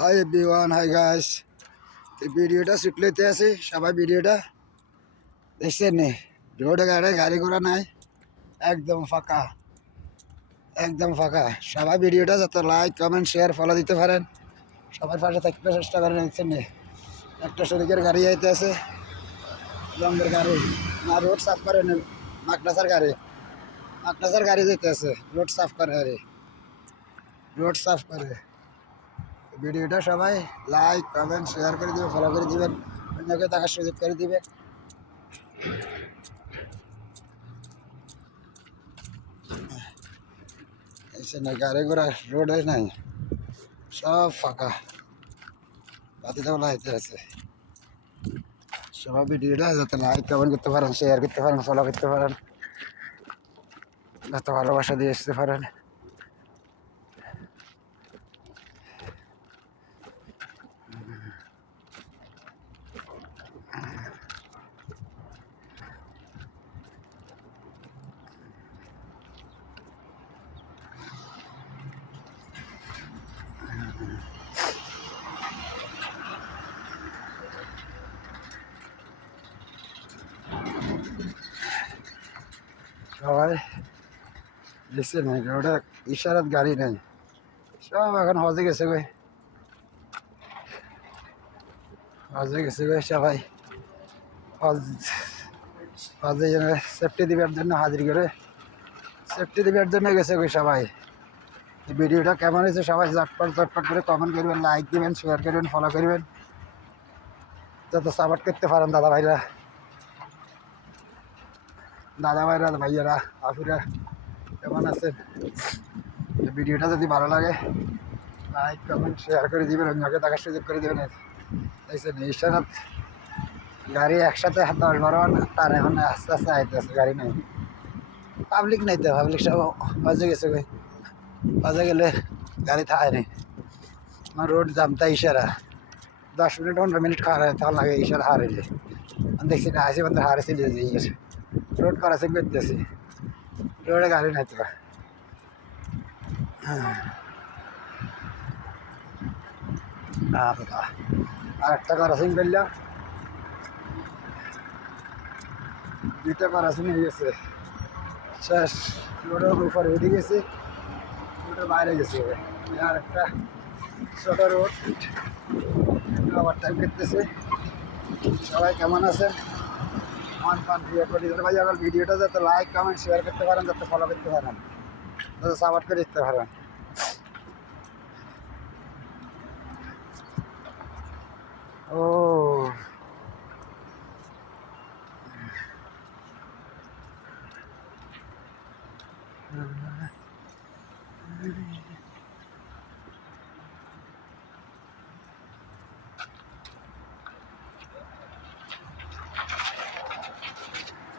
Hi everyone, hi guys. এই ভিডিওটা shoot লইতে আছি, সবাই ভিডিওটা দেখছেন নি? রোডে গাড়ি ঘোড়া নাই, একদম ফাঁকা, একদম ফাঁকা। সবাই ভিডিওটা যত লাইক কমেন্ট শেয়ার ফলো দিতে পারেন, সবার পাশে থাকতে চেষ্টা করেন। দেখছেন নি? একটা শরিকের গাড়ি আইতে আছে, লম্বের গাড়ি না, রোড সাফ করে মাকনাসার গাড়ি যেতে আছে, রোড সাফ করে রোড সাফ করে। ভিডিওটা সবাই লাইক কমেন্ট শেয়ার করে দিবেন, ফলো করে দিবেন, অন্যকে দেখার সুযোগ করে দিবেন। এসে না গাড়ি ঘোড়া রোডে নাই, সব ফাঁকা, বাতিটা লাইতে আছে। সবাই ভিডিওটা যাতে লাইক কমেন্ট করতে পারেন, শেয়ার করতে পারেন, ফলো করতে পারেন, যত ভালোবাসা দিয়ে আসতে পারেন। সবাই দেখছেন রোডে ইশারাত গাড়ি নেই, সব এখন হজে গেছে সবাই হজে সেফটি দিবার জন্য হাজির করে, সেফটি দিবার জন্য গেছে সবাই। ভিডিওটা কেমন হয়েছে সবাই চটপট করে কমেন্ট করবেন, লাইক দিবেন, শেয়ার করবেন, ফলো করবেন, যত সাপোর্ট করতে পারেন দাদা ভাইরা, ভাইয়ারা, আফিরা কেমন আছেন? ভিডিওটা যদি ভালো লাগে লাইক কমেন্ট শেয়ার করে দিবেন, অন্যকে দেখার সুযোগ করে দেবেন। দেখছেন ঈশ্বরনাথ গাড়ি একসাথে 10-12 টান, এখন আস্তে আস্তে আইতেছে, গাড়ি নেই, পাবলিক নাই তো, পাবলিক সব বাজে গেছে বাজে গেলে গাড়ি থায় নেই। আমার রোড জামতা ইশারা 10 মিনিট 15 মিনিট খাওয়া তার লাগে, ইশারা হারাইলে দেখছি না, আসি বন্ধু হারে চলে যাই, রোড ক্রসিং করতেছি, রোডে গাড়ি নাই তো। আর একটা ক্রসিং করলাম, 2টা ক্রসিং হয়ে গেছে, শেষ। রোডের উপরে উঠে গেছে, রোডের বাইরে গেছে। আর একটা ছোটো রোড, ওভার টাইম করতেছে। সবাই কেমন আছেন? আমার প্রিয় পরিবার ভাই, আমার ভিডিওটা যাতে লাইক কমেন্ট শেয়ার করতে পারেন, যাতে ফলো করতে পারেন, যাতে সাপোর্ট করে দিতে পারেন। ও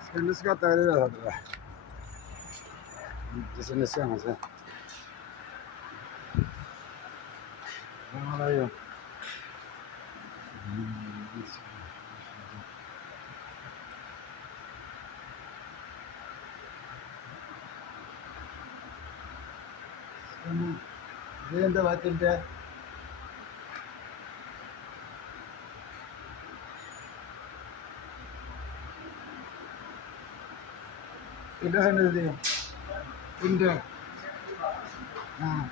Sendiri kata ini lah, di sini sih masih. Mana ya? Dia anda batin dia. Indah hendak dia. Indah. Nah,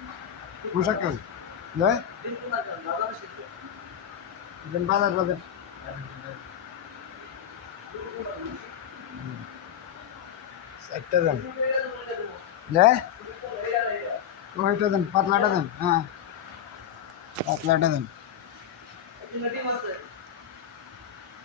pusat kan? Ya? Dan bazar. একটা দেন, ওইটা দেন, পাতলাটা দেন, হ্যাঁ পাতলাটা দেন।